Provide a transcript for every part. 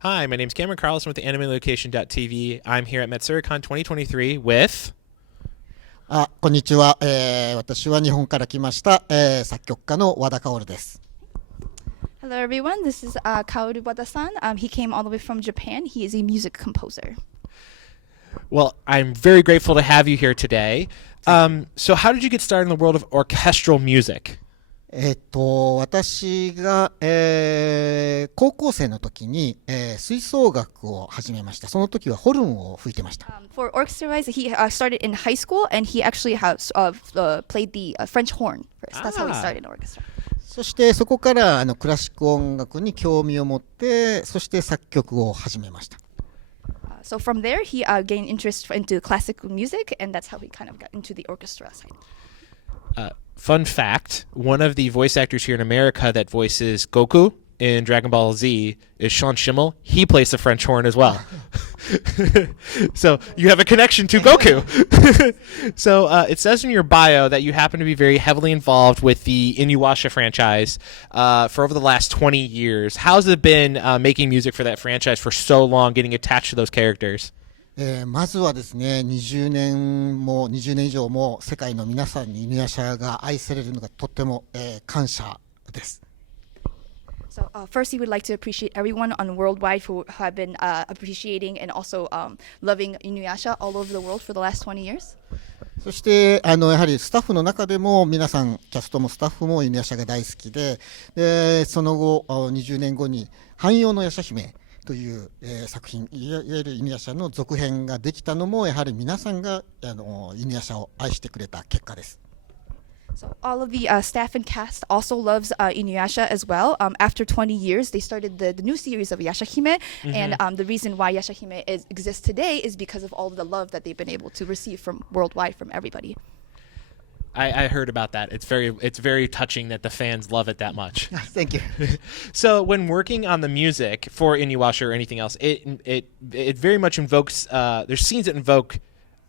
Hi, my name's Cameron Carlson with the AnimeLocation.tv. I'm here at Matsuricon 2023 with... こんにちは、私は日本から来ました、作曲家の和田薫です。Hello everyone, this is Kaoru Wada-san. He came all the way from Japan. He is a music composer. Well, I'm very grateful to have you here today. So how did you get started in the world of orchestral music? 私が、高校生の時に、吹奏楽を始めました。その時はホルンを吹いてました。For orchestra-wise, he started in high school and he actually has played the French horn first. That's how he started in orchestra. そしてそこからクラシック音楽に興味を持って、そして作曲を始めました。So from there, he gained interest into classical music, and that's how he kind of got into the orchestra side. Fun fact, one of the voice actors here in America that voices Goku in Dragon Ball Z is Sean Schemmel. He plays the French horn as well. So you have a connection to Goku. So it says in your bio that you happen to be very heavily involved with the Inuyasha franchise for over the last 20 years. How's it been making music for that franchise for so long, getting attached to those characters? まずはですね、20年以上も世界の皆さんに犬夜叉が愛されるのがとっても、感謝です。So first, he would like to appreciate everyone on worldwide who have been appreciating and also loving Inuyasha all over the world for the last 20 years. そしてやはりスタッフの中でも皆さん、キャストもスタッフも犬夜叉が大好きで、その後20年後に汎用の夜叉姫という、作品、いわゆる犬夜叉の続編ができたのもやはり皆さんが犬夜叉を愛してくれた結果です。So all of the staff and cast also loves Inuyasha as well. After 20 years, they started the new series of Yashahime, and the reason why Yashahime exists today is because of all of the love that they've been able to receive from worldwide from everybody. I heard about that. It's very touching that the fans love it that much. Thank you. So when working on the music for Inuyasha or anything else, it very much invokes. There's scenes that invoke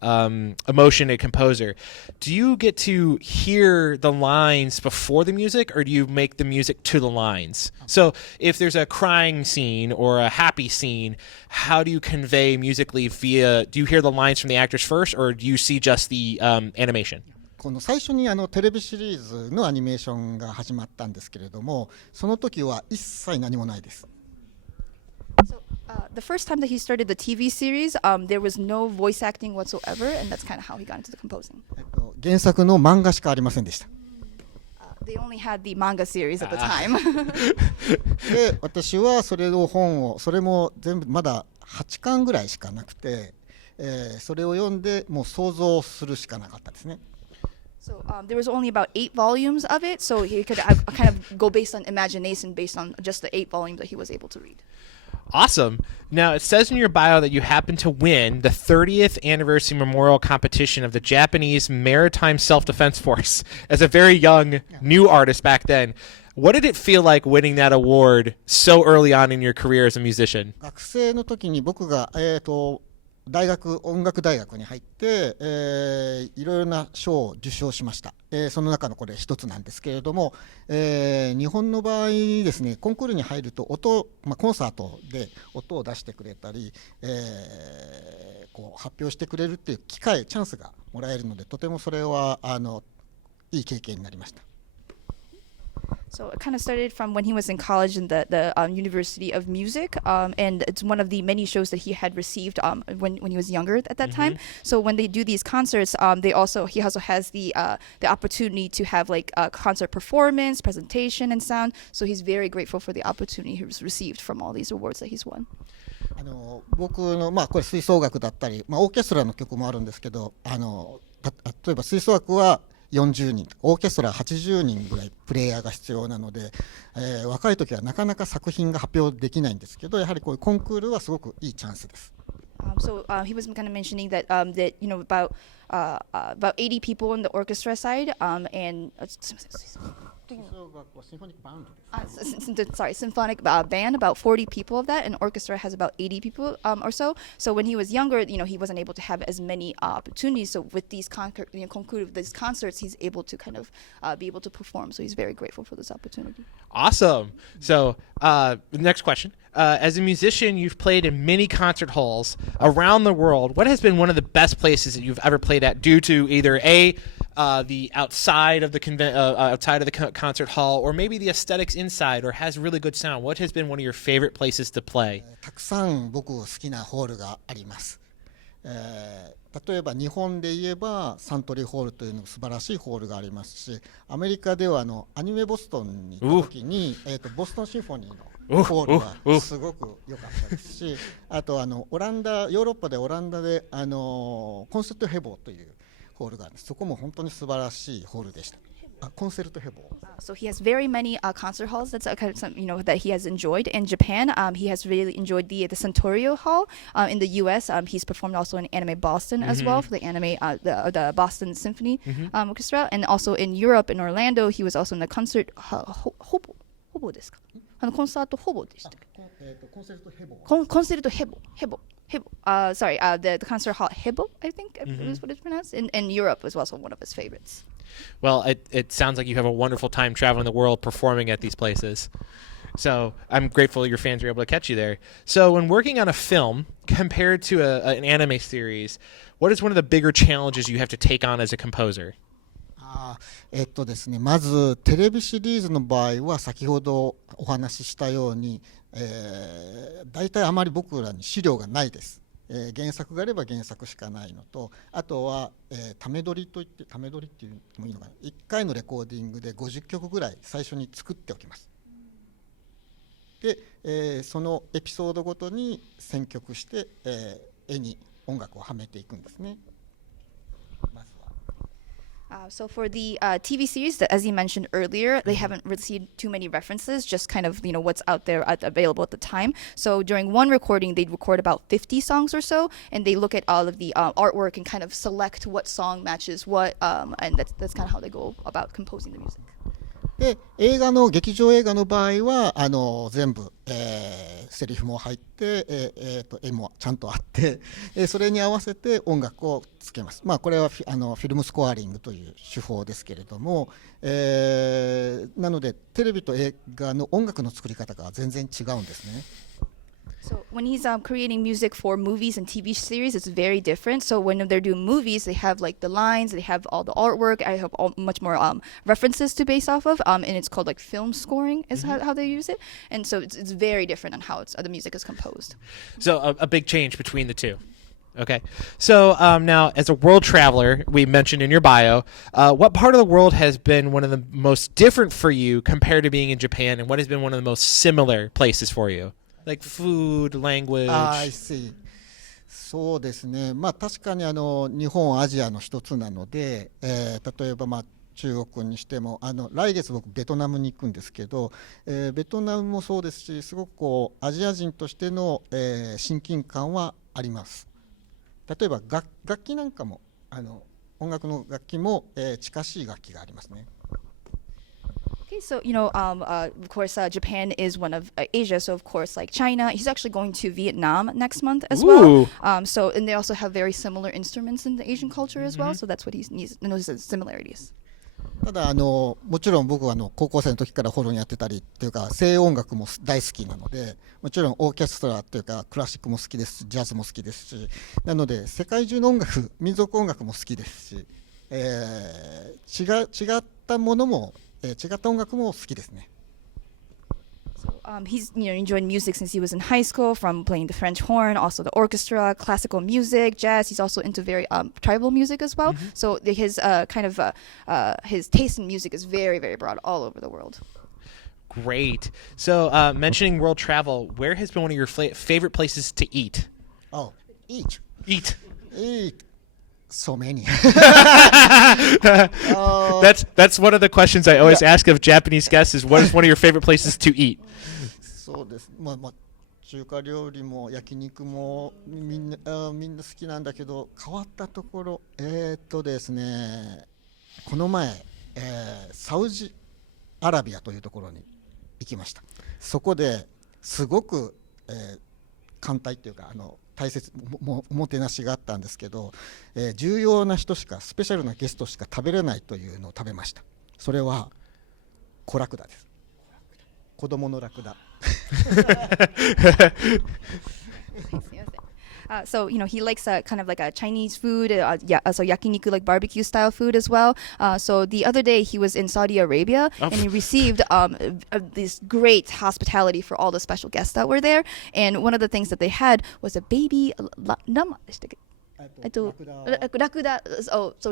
emotion in a composer. Do you get to hear the lines before the music, or do you make the music to the lines? So if there's a crying scene or a happy scene, how do you convey musically via? Do you hear the lines from the actors first, or do you see just the animation? この最初にテレビシリーズのアニメーションが始まったんですけれども、その時は一切何もないです。So the first time that he started the TV series, there was no voice acting whatsoever, and that's kind of how he got into the composing. 原作の漫画しかありませんでした。They only had the manga series at the time. で、私はそれも全部まだ8巻ぐらいしかなくて、それを読んでもう想像するしかなかったですね。So there was only about 8 volumes of it, so he could kind of go based on imagination, based on just the 8 volumes that he was able to read. Awesome. Now, it says in your bio that you happened to win the 30th anniversary memorial competition of the Japanese Maritime Self-Defense Force as a very young, new artist back then. What did it feel like winning that award so early on in your career as a musician? 学生の時に僕が、音楽大学に入って、いろいろな賞を受賞しました。その中のこれ一つなんですけれども、日本の場合ですね、コンクールに入るとコンサートで音を出してくれたり、発表してくれるっていうチャンスがもらえるので、とてもそれはいい経験になりました。So it kind of started from when he was in college in the University of Music, and it's one of the many shows that he had received when he was younger at that time. So when they do these concerts, he also has the opportunity to have like a concert performance, presentation, and sound. So he's very grateful for the opportunity he's received from all these awards that he's won. 僕のこれ吹奏楽だったり、オーケストラの曲もあるんですけど、例えば吹奏楽は40人、オーケストラ80人ぐらいプレイヤーが必要なので、若い時はなかなか作品が発表できないんですけど、やはりこういうコンクールはすごくいいチャンスです。So he was kind of mentioning that about 80 people in the orchestra side, and Sorry, symphonic band, about 40 people of that, and orchestra has about 80 people or so. So when he was younger, he wasn't able to have as many opportunities. So with these these concerts, he's able to kind of be able to perform. So he's very grateful for this opportunity. Awesome. So, next question. As a musician, you've played in many concert halls around the world. What has been one of the best places that you've ever played at due to either the outside of the concert hall, or maybe the aesthetics inside, or has really good sound? What has been one of your favorite places to play? たくさん僕好きなホールがあります。例えば日本で言えばサントリーホールというの素晴らしいホールがありますし、アメリカではアニメボストンに行った時に、ボストンシンフォニーのホールはすごく良かったですし、あとヨーロッパでオランダでコンセルトヘボーというホールがあるんです。そこも本当に素晴らしいホールでした。コンセルトヘボー。So he has very many concert halls. That's kind of that he has enjoyed. In Japan, he has really enjoyed the Santorio Hall. In the U.S., he's performed also in Anime Boston as well for the anime the Boston Symphony Orchestra, and also in Europe in Orlando, he was also in the concert Hobo ですか？コンサートホボでしたっけ？コンセルトヘボ。コンセルトヘボ。Sorry, the concert hall Hebo, I think is what it's pronounced. In Europe was also one of his favorites. Well, it sounds like you have a wonderful time traveling the world performing at these places. So I'm grateful your fans were able to catch you there. So when working on a film compared to an anime series, what is one of the bigger challenges you have to take on as a composer? ですね、まずテレビシリーズの場合は先ほどお話ししたように、大体あまり僕らに資料がないです。原作があれば原作しかないのと、あとは、ため撮りといってため撮りっていうのもいいのかな、1回のレコーディングで50曲ぐらい最初に作っておきます。で、そのエピソードごとに選曲して、絵に音楽をはめていくんですね。まずSo for the TV series, as you mentioned earlier, they haven't received too many references, just kind of what's out there available at the time. So during one recording, they'd record about 50 songs or so, and they look at all of the artwork and kind of select what song matches what, and that's kind of how they go about composing the music. で劇場映画の場合は全部、セリフも入って、絵もちゃんとあって、それに合わせて音楽をつけます。これはフィルムスコアリングという手法ですけれども、なのでテレビと映画の音楽の作り方が全然違うんですね。So when he's creating music for movies and TV series, it's very different. So when they're doing movies, they have like the lines, they have all the artwork, I have much more references to base off of, and it's called like film scoring is how they use it. And so it's very different on how the music is composed. So a big change between the two. Okay. So now, as a world traveler, we mentioned in your bio, what part of the world has been one of the most different for you compared to being in Japan, and what has been one of the most similar places for you? Like food, language. I see. そうですね。確かに日本アジアの一つなので、例えば中国にしても来月僕ベトナムに行くんですけど、ベトナムもそうですし、すごくアジア人としての、親近感はあります。例えば楽器なんかも音楽の楽器も、近しい楽器がありますね。Okay, so of course, Japan is one of Asia. So of course, like China, he's actually going to Vietnam next month as well. So and they also have very similar instruments in the Asian culture as well. So that's what he knows the similarities. ただもちろん僕は高校生の時からホルンやってたりっていうか西洋音楽も大好きなので、もちろんオーケストラっていうかクラシックも好きですし、ジャズも好きですし、なので世界中の音楽、民族音楽も好きですし、違ったものも違った音楽も好きですね。So he's enjoyed music since he was in high school, from playing the French horn, also the orchestra, classical music, jazz. He's also into very tribal music as well. So his his taste in music is very, very broad all over the world. Great. So mentioning world travel, where has been one of your favorite places to eat? Oh, eat. So many. That's one of the questions I always ask of Japanese guests is what is one of your favorite places to eat? そうです。中華料理も焼肉もみんな好きなんだけど、変わったところですね、この前、サウジアラビアというところに行きました。そこですごく、歓待というか大切おもてなしがあったんですけど、重要な人しかスペシャルなゲストしか食べれないというのを食べました。それは子ラクダです。子供のラクダ。So he likes kind of like a Chinese food, so yakiniku, like barbecue style food as well. So the other day he was in Saudi Arabia and he received this great hospitality for all the special guests that were there. And one of the things that they had was a baby llama. Rakuda. Oh, so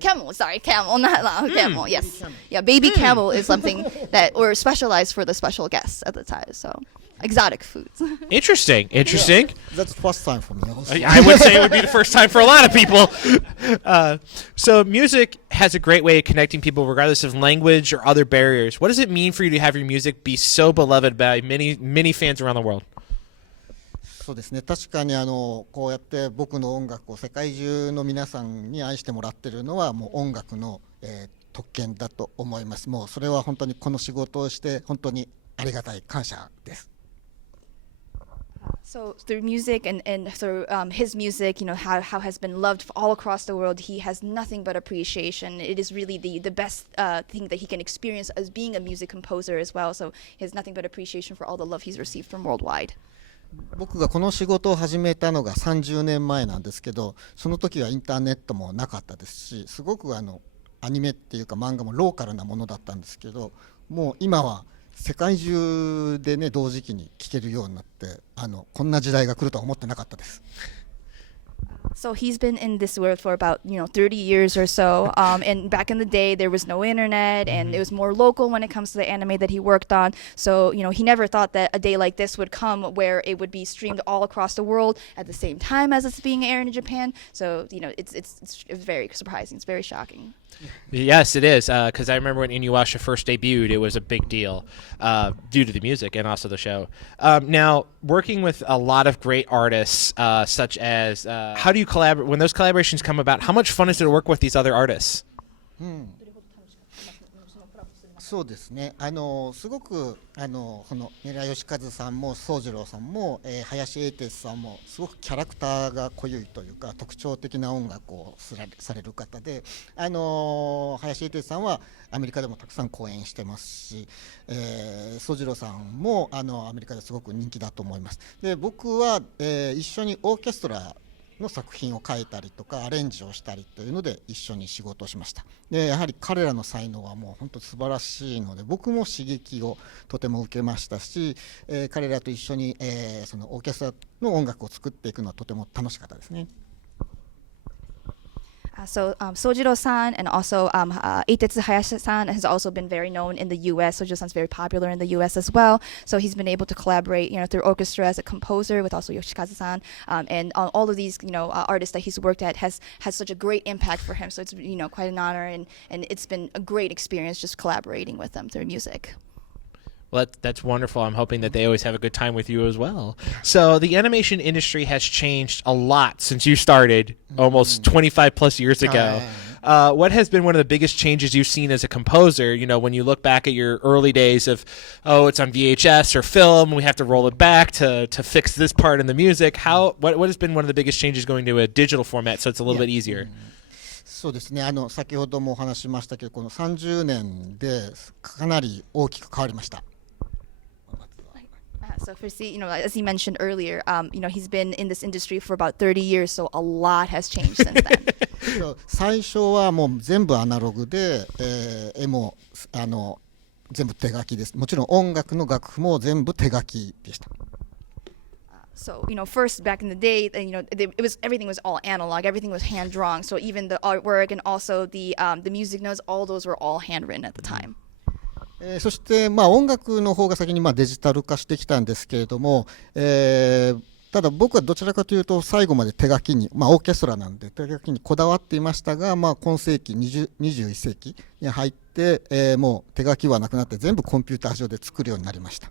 camel. Sorry, camel, not llama. Camel. Yes, yeah. Baby camel is something that were specialized for the special guests at the time. So. Exotic foods. Interesting. Yeah, that's the first time for me also. I would say it would be the first time for a lot of people. So music has a great way of connecting people regardless of language or other barriers. What does it mean for you to have your music be so beloved by many, many fans around the world? そうですね、確かにこうやって僕の音楽を世界中の皆さんに愛してもらっているのはもう音楽の、特権だと思います。もうそれは本当にこの仕事をして本当にありがたい感謝です。So through music and through his music, how has been loved all across the world, he has nothing but appreciation. It is really the best thing that he can experience as being a music composer as well. So he has nothing but appreciation for all the love he's received from worldwide. 僕がこの仕事を始めたのが30年前なんですけど、その時はインターネットもなかったですし、すごくアニメっていうか漫画もローカルなものだったんですけど、もう今は世界中でね同時期に聴けるようになってこんな時代が来るとは思ってなかったです。So he's been in this world for about 30 years or so, and back in the day there was no internet and it was more local when it comes to the anime that he worked on. So he never thought that a day like this would come where it would be streamed all across the world at the same time as it's being aired in Japan. So it's very surprising. It's very shocking. Yes, it is. Because I remember when Inuyasha first debuted, it was a big deal due to the music and also the show. Now, working with a lot of great artists, such as how do you collaborate when those collaborations come about? How much fun is it to work with these other artists? そうですね、すごくこの三浦義和さんも宗次郎さんも、林英哲さんもすごくキャラクターが濃ゆいというか特徴的な音楽をされる方で、林英哲さんはアメリカでもたくさん公演してますし、宗次郎さんもアメリカですごく人気だと思います。で僕は、一緒にオーケストラの作品を書いたりとかアレンジをしたりというので一緒に仕事をしました。でやはり彼らの才能はもう本当素晴らしいので僕も刺激をとても受けましたし、彼らと一緒に、そのオーケストラの音楽を作っていくのはとても楽しかったですね。So Sojiro-san and also Eitetsu Hayashi-san has also been very known in the U.S. Sojiro-san's very popular in the U.S. as well. So he's been able to collaborate, through orchestra as a composer with also Yoshikazu-san, and all of these, artists that he's worked at has such a great impact for him. So it's quite an honor, and it's been a great experience just collaborating with them through music. Well, that's wonderful. I'm hoping that they always have a good time with you as well. So the animation industry has changed a lot since you started almost 25 plus years ago. What has been one of the biggest changes you've seen as a composer? When you look back at your early days of, it's on VHS or film, we have to roll it back to fix this part in the music. What has been one of the biggest changes going to a digital format so it's a little bit easier? そうですね、先ほどもお話しましたけどこの30年でかなり大きく変わりました。So firstly, as he mentioned earlier, he's been in this industry for about 30 years, so a lot has changed since then. 最初はもう全部アナログで、絵も全部手書きです。もちろん音楽の楽譜も全部手書きでした。So first back in the day, everything was all analog, everything was hand drawn. So even the artwork and also the music notes, all those were all handwritten at the time. そして音楽の方が先にデジタル化してきたんですけれども、ただ僕はどちらかというと最後まで手書きに、オーケストラなんで手書きにこだわっていましたが、今世紀21世紀に入って、もう手書きはなくなって全部コンピューター上で作るようになりました。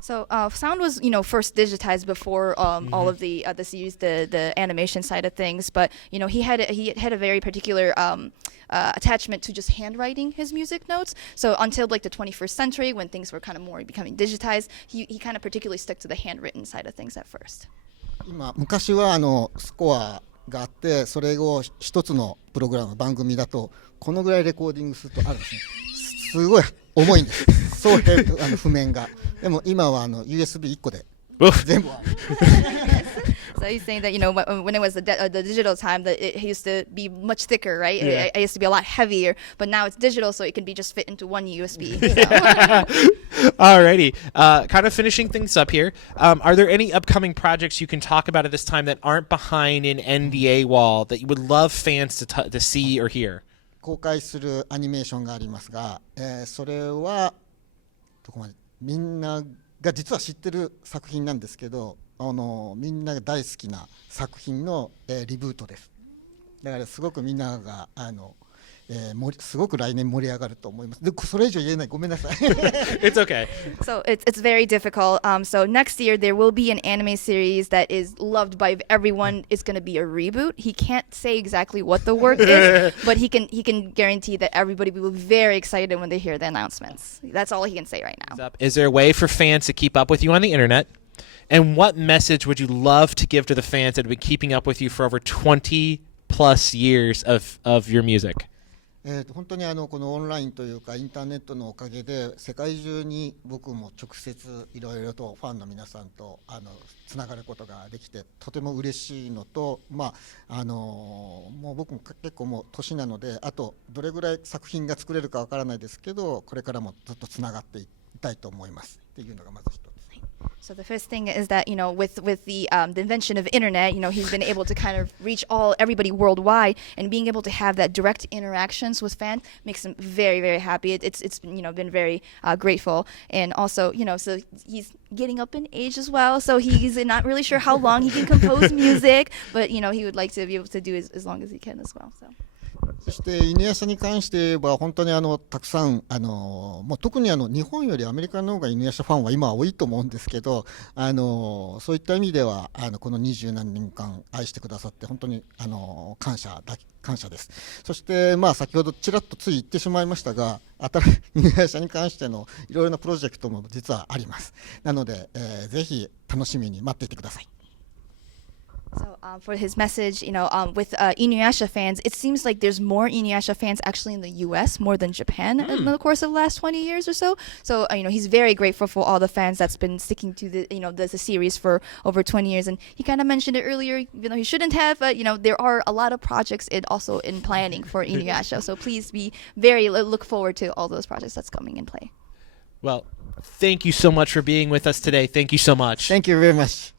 So sound was, first digitized before all of the series, the animation side of things. But he had a very particular attachment to just handwriting his music notes. So until like the 21st century, when things were kind of more becoming digitized, he kind of particularly stuck to the handwritten side of things at first. 昔はスコアがあって、それを一つのプログラム番組だとこのぐらいレコーディングするとあるんですね。すごい重いんです。そういう譜面が。でも今はUSB1 個で全部。So he's saying that when it was the digital time, that it used to be much thicker, right? Yeah. It used to be a lot heavier, but now it's digital, so it can be just fit into one USB. Alrighty, kind of finishing things up here. Are there any upcoming projects you can talk about at this time that aren't behind an NDA wall that you would love fans to see or hear? 公開するアニメーションがありますが、それはどこまでみんなが実は知ってる作品なんですけど、みんなが大好きな作品の、リブートです。だからすごくみんながすごく来年盛り上がると思います。で、それ以上言えない。ごめんなさい。It's okay. So it's very difficult. So next year there will be an anime series that is loved by everyone. It's going to be a reboot. He can't say exactly what the word is, but he can guarantee that everybody will be very excited when they hear the announcements. That's all he can say right now. Is there a way for fans to keep up with you on the internet? And what message would you love to give to the fans that have been keeping up with you for over 20 plus years of your music? 本当にこのオンラインというかインターネットのおかげで世界中に僕も直接いろいろとファンの皆さんとつながることができてとても嬉しいのと、もう僕も結構もう年なのであとどれぐらい作品が作れるかわからないですけどこれからもずっとつながっていきたいと思いますっていうのがまず一つ。So the first thing is that with the invention of internet, he's been able to kind of reach everybody worldwide, and being able to have that direct interactions with fans makes him very, very happy. It's been very grateful, and also so he's getting up in age as well, so he's not really sure how long he can compose music, but he would like to be able to do as long as he can as well. So. そして犬夜叉に関して言えば本当にたくさんもう特に日本よりアメリカの方が犬夜叉ファンは今は多いと思うんですけどそういった意味ではこの20何年間愛してくださって本当に感謝です。そして先ほどちらっとつい言ってしまいましたが犬夜叉に関してのいろいろなプロジェクトも実はあります。なので、ぜひ楽しみに待っていてください。So for his message, with Inuyasha fans, it seems like there's more Inuyasha fans actually in the U.S. more than Japan in the course of the last 20 years or so. So he's very grateful for all the fans that's been sticking to the series for over 20 years. And he kind of mentioned it earlier, even though he shouldn't have. There are a lot of projects also in planning for Inuyasha. So please look forward to all those projects that's coming in play. Well, thank you so much for being with us today. Thank you so much. Thank you very much.